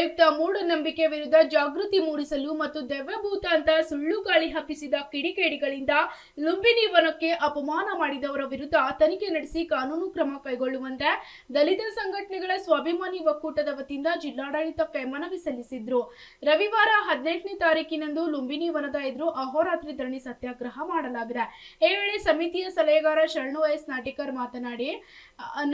ಪ್ರಯುಕ್ತ ಮೂಢನಂಬಿಕೆ ವಿರುದ್ಧ ಜಾಗೃತಿ ಮೂಡಿಸಲು ಮತ್ತು ದೆವ್ವಭೂತ ಅಂತ ಸುಳ್ಳು ಗಾಳಿ ಹಬ್ಬಿಸಿದ ಕಿಡಿಕೇಡಿಗಳಿಂದ ಲುಂಬಿನಿ ವನಕ್ಕೆ ಅಪಮಾನ ಮಾಡಿದವರ ವಿರುದ್ಧ ತನಿಖೆ ನಡೆಸಿ ಕಾನೂನು ಕ್ರಮ ಕೈಗೊಳ್ಳುವಂತೆ ದಲಿತ ಸಂಘಟನೆಗಳ ಸ್ವಾಭಿಮಾನಿ ಒಕ್ಕೂಟದ ವತಿಯಿಂದ ಜಿಲ್ಲಾಡಳಿತಕ್ಕೆ ಮನವಿ ಸಲ್ಲಿಸಿದ್ರು. ರವಿವಾರ ಹದಿನೆಂಟನೇ ತಾರೀಕಿನಂದು ಲುಂಬಿನಿ ವನದ ಎದುರು ಅಹೋರಾತ್ರಿ ಧರಣಿ ಸತ್ಯಾಗ್ರಹ ಮಾಡಲಾಗಿದೆ. ಈ ವೇಳೆ ಸಮಿತಿಯ ಸಲಹೆಗಾರ ಶರಣು ಎಸ್. ನಾಟಿಕರ್ ಮಾತನಾಡಿ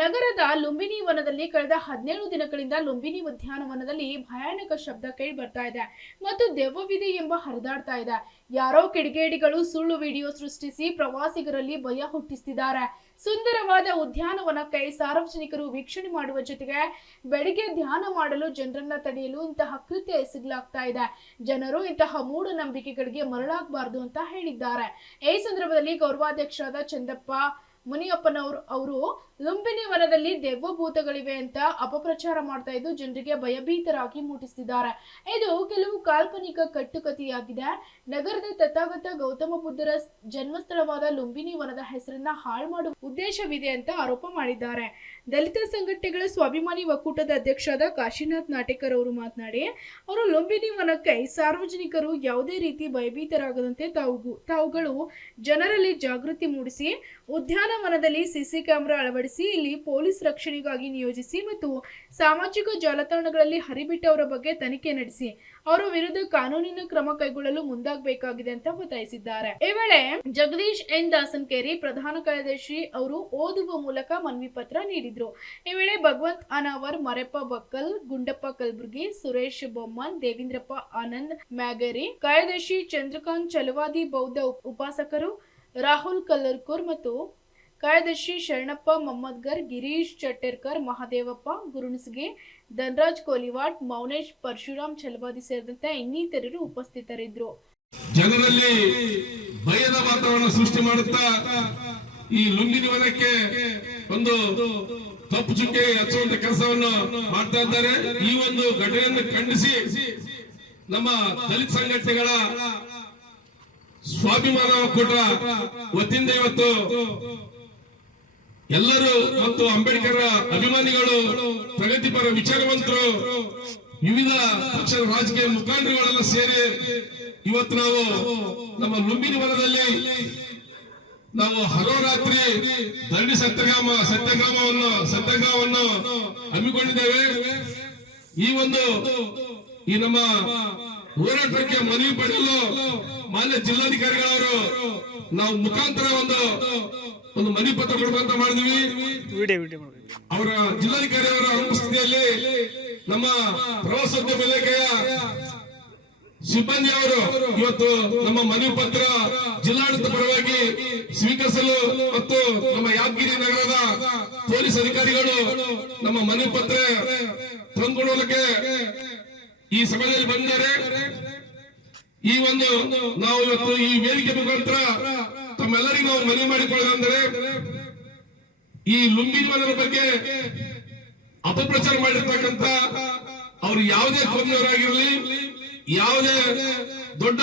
ನಗರದ ಲುಂಬಿನಿ ವನದಲ್ಲಿ ಕಳೆದ ಹದಿನೇಳು ದಿನಗಳಿಂದ ಲುಂಬಿನಿ ಉದ್ಯಾನವನದಲ್ಲಿ ಭಯಾನಕ ಶಬ್ದ ಕೇಳಿ ಬರ್ತಾ ಇದೆ. ಮತ್ತು ದೆವ್ವವಿದೆ ಎಂಬ ಹರಿದಾಡ್ತಾ ಇದೆ. ಯಾರೋ ಕಿಡಿಗೇಡಿಗಳು ಸುಳ್ಳು ವಿಡಿಯೋ ಸೃಷ್ಟಿಸಿ ಪ್ರವಾಸಿಗರಲ್ಲಿ ಭಯ ಹುಟ್ಟಿಸ್ತಿದ್ದಾರೆ. ಸುಂದರವಾದ ಉದ್ಯಾನವನಕ್ಕೆ ಸಾರ್ವಜನಿಕರು ವೀಕ್ಷಣೆ ಮಾಡುವ ಜೊತೆಗೆ ಬೆಳಿಗ್ಗೆ ಧ್ಯಾನ ಮಾಡಲು ಜನರನ್ನ ತಡೆಯಲು ಇಂತಹ ಕೃತ್ಯ ಎಸಗಲಾಗ್ತಾ ಇದೆ. ಜನರು ಇಂತಹ ಮೂಢನಂಬಿಕೆಗಳಿಗೆ ಮರಳಾಗಬಾರದು ಅಂತ ಹೇಳಿದ್ದಾರೆ. ಈ ಸಂದರ್ಭದಲ್ಲಿ ಗೌರವಾಧ್ಯಕ್ಷರಾದ ಚಂದಪ್ಪ ಮುನಿಯಪ್ಪನವರು, ಅವರು ಲುಂಬಿನಿ ವನದಲ್ಲಿ ದೆವ್ವಭೂತಗಳಿವೆ ಅಂತ ಅಪಪ್ರಚಾರ ಮಾಡ್ತಾ ಇದ್ದು ಜನರಿಗೆ ಭಯಭೀತರಾಗಿ ಮೂಡಿಸ್ತಿದ್ದಾರೆ ಇದು ಕೆಲವು ಕಾಲ್ಪನಿಕ ಕಟ್ಟುಕತೆಯಾಗಿದೆ ನಗರದ ತಥಾಗತ ಗೌತಮ ಬುದ್ಧರ ಜನ್ಮಸ್ಥಳವಾದ ಲುಂಬಿನಿ ವನದ ಹೆಸರನ್ನ ಹಾಳು ಮಾಡುವ ಉದ್ದೇಶವಿದೆ ಅಂತ ಆರೋಪ ಮಾಡಿದ್ದಾರೆ. ದಲಿತ ಸಂಘಟನೆಗಳ ಸ್ವಾಭಿಮಾನಿ ಒಕ್ಕೂಟದ ಅಧ್ಯಕ್ಷರಾದ ಕಾಶಿನಾಥ್ ನಾಟೇಕರ್ ಅವರು ಮಾತನಾಡಿ, ಅವರು ಲುಂಬಿನಿ ವನಕ್ಕೆ ಸಾರ್ವಜನಿಕರು ಯಾವುದೇ ರೀತಿ ಭಯಭೀತರಾಗದಂತೆ ತಾವು ತಾವುಗಳು ಜನರಲ್ಲಿ ಜಾಗೃತಿ ಮೂಡಿಸಿ ಉದ್ಯಾನವನದಲ್ಲಿ ಸಿಸಿ ಕ್ಯಾಮೆರಾ ಅಳವಡಿಸಿ, ಇಲ್ಲಿ ಪೊಲೀಸ್ ರಕ್ಷಣೆಗಾಗಿ ನಿಯೋಜಿಸಿ ಮತ್ತು ಸಾಮಾಜಿಕ ಜಾಲತಾಣಗಳಲ್ಲಿ ಹರಿಬಿಟ್ಟವರ ಬಗ್ಗೆ ತನಿಖೆ ನಡೆಸಿ, ಅವರ ವಿರುದ್ಧ ಕಾನೂನಿನ ಕ್ರಮ ಕೈಗೊಳ್ಳಲು ಮುಂದಾಗಬೇಕಾಗಿದೆ ಅಂತ ಒತ್ತಾಯಿಸಿದ್ದಾರೆ. ಈ ವೇಳೆ ಜಗದೀಶ್ ಎನ್. ದಾಸನ್ಕೇರಿ ಪ್ರಧಾನ ಕಾರ್ಯದರ್ಶಿ ಅವರು ಓದುವ ಮೂಲಕ ಮನವಿ ಪತ್ರ ನೀಡಿದ್ರು ಈ ವೇಳೆ ಭಗವಂತ್ ಅನಾವರ್ ಮರೆಪ್ಪ ಬಕ್ಕಲ್, ಗುಂಡಪ್ಪ ಕಲ್ಬುರ್ಗಿ, ಸುರೇಶ್ ಬೊಮ್ಮನ್, ದೇವೇಂದ್ರಪ್ಪ ಆನಂದ್ ಮ್ಯಾಗರಿ, ಕಾರ್ಯದರ್ಶಿ ಚಂದ್ರಕಾಂತ್ ಚಲವಾದಿ ಬೌದ್ಧ ಉಪ- ಉಪಾಸಕರು ರಾಹುಲ್ ಕಲ್ಲರ್ಕೂರ್ ಮತ್ತು ಕಾರ್ಯದರ್ಶಿ ಶರಣಪ್ಪ ಮಮ್ಮದ್ಗರ್ ಗಿರೀಶ್ ಚಟ್ಟೇರ್ಕರ್, ಮಹಾದೇವಪ್ಪ ಗುರುಣಸ್ಗೆ ಧನರಾಜ್ ಕೋಲಿವಾಡ್ ಮೌನೇಶ್ ಪರಶುರಾಮ್ ಚಲವಾದಿ ಸೇರಿದಂತೆ ಇನ್ನಿತರರು ಉಪಸ್ಥಿತರಿದ್ದರು. ಜನರಲ್ಲಿ ಭಯದ ವಾತಾವರಣ ಸೃಷ್ಟಿ ಮಾಡುತ್ತಾ ಈ ಲುಂಬಿನಿವನಕ್ಕೆ ಒಂದು ಕಪ್ಪು ಚುಕ್ಕೆ ಹಚ್ಚುವಂತ ಕೆಲಸವನ್ನು ಮಾಡ್ತಾ ಇದ್ದಾರೆ. ಈ ಒಂದು ಘಟನೆಯನ್ನು ಖಂಡಿಸಿ ನಮ್ಮ ದಲಿತ ಸಂಘಟನೆಗಳ ಸ್ವಾಭಿಮಾನ ಒಕ್ಕೂಟ ವತಿಯಿಂದ ಇವತ್ತು ಎಲ್ಲರೂ ಮತ್ತು ಅಂಬೇಡ್ಕರ್ ಅಭಿಮಾನಿಗಳು, ಪ್ರಗತಿಪರ ವಿಚಾರವಂತರು, ವಿವಿಧ ಪಕ್ಷದ ರಾಜಕೀಯ ಮುಖಂಡರುಗಳೆಲ್ಲ ಸೇರಿ ಇವತ್ತು ನಾವು ನಮ್ಮ ಲುಂಬಿನಿ ವನದಲ್ಲಿ ನಾವು ಹರೋರಾತ್ರಿ ದಂಡಿ ಸತ್ಯಗ್ರಾಮ ಸತ್ಯಗ್ರಾಮವನ್ನು ಸತ್ಯಾಗ್ರಹವನ್ನು ಹಮ್ಮಿಕೊಂಡಿದ್ದೇವೆ. ಈ ಒಂದು ಈ ನಮ್ಮ ಹೋರಾಟಕ್ಕೆ ಮನವಿ ಪಡೆಯಲು ಮಾನ್ಯ ಜಿಲ್ಲಾಧಿಕಾರಿಗಳವರು ನಾವು ಮುಖಾಂತರ ಒಂದು ಒಂದು ಮನವಿ ಪತ್ರ ಕೊಡುವಂತ ಮಾಡಿದೀವಿ. ಅವರ ಜಿಲ್ಲಾಧಿಕಾರಿ ಅವರ ಅನುಪಸ್ಥಿತಿಯಲ್ಲಿ ನಮ್ಮ ಪ್ರವಾಸೋದ್ಯಮ ಇಲಾಖೆಯ ಸಿಬ್ಬಂದಿ ಅವರು ಇವತ್ತು ನಮ್ಮ ಮನವಿ ಪತ್ರ ಜಿಲ್ಲಾಡಳಿತ ಪರವಾಗಿ ಸ್ವೀಕರಿಸಲು ಮತ್ತು ನಮ್ಮ ಯಾದಗಿರಿ ನಗರದ ಪೊಲೀಸ್ ಅಧಿಕಾರಿಗಳು ನಮ್ಮ ಮನವಿ ಪತ್ರ ತಂದುಕೊಳ್ಳೋದಕ್ಕೆ ಈ ಸಮಯದಲ್ಲಿ ಬಂದಿದ್ದಾರೆ. ಈ ಒಂದು ನಾವು ಇವತ್ತು ಈ ವೇದಿಕೆ ಮುಖಾಂತರ ತಮ್ಮೆಲ್ಲರಿಗೂ ನಾವು ಮನವಿ ಮಾಡಿಕೊಳ್ಳೋದಂದ್ರೆ ಈ ಲುಂಬಿನಿ ಮನರ ಬಗ್ಗೆ ಅಪಪ್ರಚಾರ ಮಾಡಿರ್ತಕ್ಕಂಥ ಅವರು ಯಾವುದೇ ಕೊಂದವರಾಗಿರ್ಲಿ ಯಾವುದೇ ದೊಡ್ಡ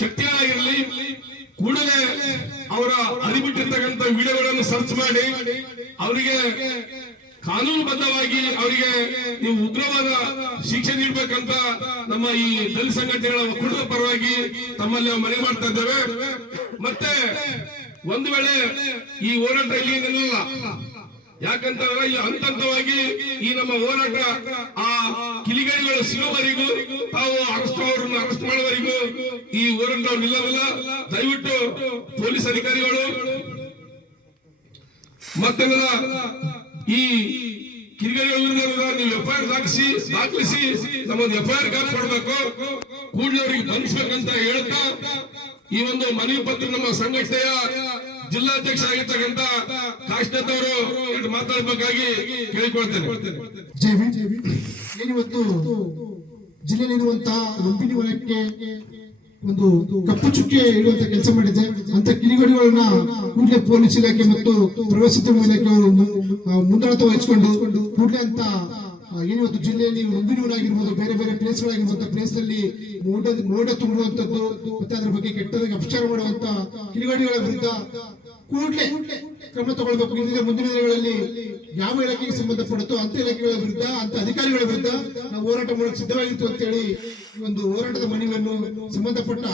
ಶಕ್ತಿಯಾಗಿರಲಿ ಕೂಡಲೇ ಅವರ ಅರಿಬಿಟ್ಟಿರ್ತಕ್ಕಂಥ ವಿಡಿಯೋಗಳನ್ನು ಸರ್ಚ್ ಮಾಡಿ, ಅವರಿಗೆ ಕಾನೂನುಬದ್ಧವಾಗಿ ಅವರಿಗೆ ನೀವು ಉಗ್ರವಾದ ಶಿಕ್ಷೆ ನೀಡಬೇಕಂತ ನಮ್ಮ ಈ ದಲಿತ ಸಂಘಟನೆಗಳ ಒಕ್ಕೂಟದ ಪರವಾಗಿ ತಮ್ಮಲ್ಲಿ ನಾವು ಮನವಿ ಮಾಡ್ತಾ ಇದ್ದೇವೆ. ಮತ್ತೆ ಒಂದು ವೇಳೆ ಈ ಹೋರಾಟ ಇಲ್ಲಿ ನಿಲ್ಲಲ್ಲ ಯಾಕಂತಂದ್ರೆ ಹಂತ ಹಂತವಾಗಿ ಈ ನಮ್ಮ ಹೋರಾಟ ಆ ಕಿಲಿಗಡಿಗಳು ಸಿಗೋವರೆಗೂ, ತಾವು ಅರೆಸ್ಟ್ ಅವರನ್ನು ಅರೆಸ್ಟ್ ಮಾಡುವವರೆಗೂ ಈ ಹೋರಾಟ ನಿಲ್ಲವಲ್ಲ ದಯವಿಟ್ಟು ಪೊಲೀಸ್ ಅಧಿಕಾರಿಗಳು, ಮತ್ತೆಲ್ಲ ಈ ವಿರುದ್ಧ ನೀವು ಎಫ್ಐಆರ್ ದಾಖಲಿಸಿ ದಾಖಲಿಸಿ ನಮ್ಮೊಂದು ಎಫ್ಐಆರ್ ಕಾಪಿ ಕೊಡಬೇಕು. ಕೂಡಲೇ ಅವರಿಗೆ ಹೇಳ್ತಾ ಈ ಒಂದು ಮನವಿ ಪತ್ರ ನಮ್ಮ ಸಂಘಟನೆಯ ಜಿಲ್ಲಾಧ್ಯಕ್ಷ ಆಗಿರ್ತಕ್ಕಂಥ ಕಾಶ್ನಾಥ್ ಅವರು ಮಾತಾಡಬೇಕಾಗಿ ಕೇಳಿಕೊಳ್ತೇನೆ. ಏನಿವತ್ತು ಜಿಲ್ಲೆಯಲ್ಲಿರುವಂತಹ ವಲಯಕ್ಕೆ ಒಂದು ಕಪ್ಪು ಚುಕ್ಕೆ ಇಡುವಂತ ಕೆಲಸ ಮಾಡಿದೆ. ಅಂತ ಕಿಡಿಗಡಿಗಳನ್ನ ಕೂಡಲೇ ಪೊಲೀಸ್ ಇಲಾಖೆ ಮತ್ತು ಪ್ರವಾಸೋದ್ಯಮ ಇಲಾಖೆ ಅವರು ಮುಂದಾಳತ್ವ ವಹಿಸಿಕೊಂಡು ಕೂಡಲೇ ಅಂತ ಆ, ಏನಿವತ್ತು ಜಿಲ್ಲೆಯಲ್ಲಿ ಲುಂಬಿನೂರಾಗಿರ್ಬೋದು ಬೇರೆ ಬೇರೆ ಪ್ಲೇಸ್ಗಳಾಗಿರುವಂತ ಪ್ಲೇಸ್ ಅಲ್ಲಿ ಮೋಡ ಮೋಡ ತುಂಬುವಂತದ್ದು ಮತ್ತೆ ಅದ್ರ ಬಗ್ಗೆ ಕೆಟ್ಟದಾಗಿ ಅಪಚಾರ ಮಾಡುವಂತ ಕಿಡಿಗಾಡಿಗಳ ವಿರುದ್ಧ ಕೂಡಲೇ ಕ್ರಮ ತಗೊಳ್ಬೇಕು ಮುಂದಿನ ದಿನಗಳಲ್ಲಿ ಯಾವ ಇಲಾಖೆಗೆ ಸಂಬಂಧಪಡುತ್ತೋ ಅಂತ ಇಲಾಖೆಗಳ ವಿರುದ್ಧ, ಅಂತ ಅಧಿಕಾರಿಗಳ ವಿರುದ್ಧ ನಾವು ಹೋರಾಟ ಮಾಡಕ್ಕೆ ಸಿದ್ಧವಾಗಿತ್ತು ಅಂತ ಹೇಳಿ ಈ ಒಂದು ಹೋರಾಟದ ಮನವಿಯನ್ನು ಸಂಬಂಧಪಟ್ಟ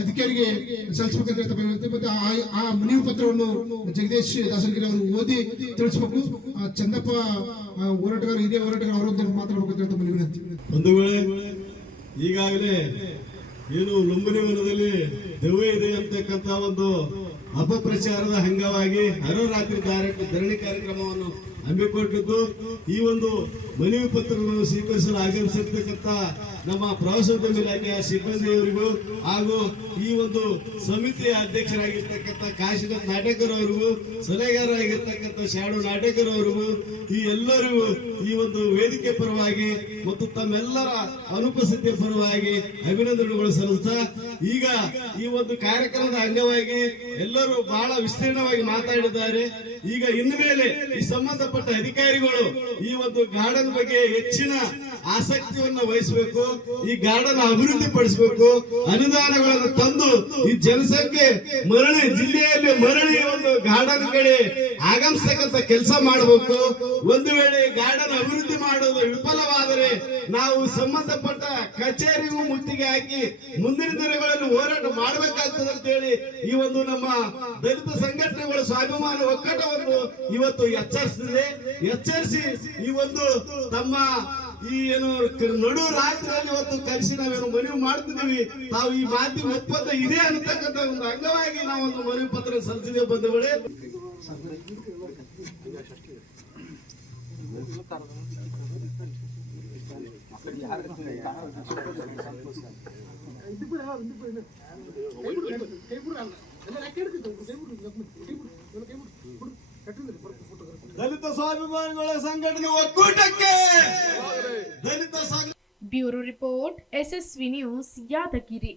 ಅಧಿಕಾರಿಗೆ ಸಲ್ಲಿಸಬೇಕಂತ ಮತ್ತೆ ಆ- ಮನವಿ ಪತ್ರವನ್ನು ಜಗದೀಶ್ ದಾಸರಗಿರಿ ಅವರು ಓದಿ ತಿಳಿಸಬೇಕು. ಚಂದಪ್ಪ ಹೋರಾಟಗಾರ ಇದೇ ಹೋರಾಟಗಾರ ಅವರೊಂದಿಗೆ ಮಾತಾಡಬೇಕು ಅಂತ ಮನವಿ ಒಂದು ವೇಳೆ ಈಗಾಗಲೇ ಏನು ಲುಂಬಿನಿ ವನದಲ್ಲಿ ದೆವ್ವ ಇದೆ ಅಂತಕ್ಕಂತ ಒಂದು ಅಪಪ್ರಚಾರದ ಅಂಗವಾಗಿ ಹರರಾತ್ರಿ ಧಾರಣೆ ಕಾರ್ಯಕ್ರಮವನ್ನು ಹಮ್ಮಿಕೊಂಡಿದ್ದು ಈ ಒಂದು ಮನವಿ ಪತ್ರವನ್ನು ಸ್ವೀಕರಿಸಲು ಆಗಮಿಸಿರ್ತಕ್ಕಂಥ ನಮ್ಮ ಪ್ರವಾಸೋದ್ಯಮ ಇಲಾಖೆಯ ಸಿಬ್ಬಂದಿಯವರಿಗೂ ಹಾಗೂ ಈ ಒಂದು ಸಮಿತಿಯ ಅಧ್ಯಕ್ಷರಾಗಿರ್ತಕ್ಕಂಥ ಕಾಶಿನಾಥ್ ನಾಟಕರ್ ಅವರಿಗೂ, ಸಲಹೆಗಾರರಾಗಿರ್ತಕ್ಕಂಥ ಶಾಡು ನಾಟಕರ್ ಅವರಿಗೂ, ಈ ಎಲ್ಲರಿಗೂ ಈ ಒಂದು ವೇದಿಕೆ ಪರವಾಗಿ ಮತ್ತು ತಮ್ಮೆಲ್ಲರ ಅನುಪಸ್ಥಿತಿಯ ಪರವಾಗಿ ಅಭಿನಂದನೆಗಳು ಸಲ್ಲಿಸ್ತಾ, ಈಗ ಈ ಒಂದು ಕಾರ್ಯಕ್ರಮದ ಅಂಗವಾಗಿ ಎಲ್ಲರೂ ಬಹಳ ವಿಸ್ತೀರ್ಣವಾಗಿ ಮಾತಾಡಿದ್ದಾರೆ. ಈಗ ಇನ್ನು ಮೇಲೆ ಈ ಸಂಬಂಧಪಟ್ಟ ಅಧಿಕಾರಿಗಳು ಈ ಒಂದು ಗಾರ್ಡನ್ ಬಗ್ಗೆ ಹೆಚ್ಚಿನ ಆಸಕ್ತಿಯನ್ನು ವಹಿಸಬೇಕು, ಈ ಗಾರ್ಡನ್ ಅಭಿವೃದ್ಧಿ ಪಡಿಸಬೇಕು ಅನುದಾನಗಳನ್ನು ತಂದು ಈ ಜನಸಂಖ್ಯೆ ಮರಳಿ, ಜಿಲ್ಲೆಯಲ್ಲಿ ಮರಳಿ ಒಂದು ಗಾರ್ಡನ್ ಕಡೆ ಆಗಮಿಸ್ತಕ್ಕಂಥ ಕೆಲಸ ಮಾಡಬೇಕು. ಒಂದು ವೇಳೆ ಗಾರ್ಡನ್ ಅಭಿವೃದ್ಧಿ ಮಾಡೋದು ವಿಫಲವಾದರೆ ನಾವು ಸಂಬಂಧಪಟ್ಟ ಕಚೇರಿಗೂ ಮುತ್ತಿಗೆ ಹಾಕಿ ಮುಂದಿನ ದಿನಗಳಲ್ಲಿ ಹೋರಾಟ ಮಾಡಬೇಕಾಗ್ತದೆ ಅಂತ ಹೇಳಿ ಈ ಒಂದು ನಮ್ಮ ದಲಿತ ಸಂಘಟನೆಗಳ ಸ್ವಾಭಿಮಾನ ಒಕ್ಕಟವನ್ನು ಇವತ್ತು ಎಚ್ಚರಿಸಿದೆ. ಎಚ್ಚರಿಸಿ ಈ ಒಂದು ತಮ್ಮ ಈ ಏನು ನಡು ರಾಜ್ಯದಲ್ಲಿ ಇವತ್ತು ಕರೆಸಿ ನಾವೇನು ಮನವಿ ಮಾಡ್ತಿದ್ದೀವಿ. ತಾವು ಈ ಮಾತಿ ಒಪ್ಪಂದ ಇದೆ ಅನ್ನತಕ್ಕಂಥ ಒಂದು ಅಂಗವಾಗಿ ನಾವೊಂದು ಮನವಿ ಪತ್ರ ಸಲ್ಲಿಸಿದೆ ಬಂಧುಗಳೇ. ದಲಿತ ಸ್ವಾಭಿಮಾನಿಗಳ ಸಂಘಟನೆ ಒಕ್ಕೂಟಕ್ಕೆ ದಲಿತ ಸಂಘ bureau report SSV news Yadgiri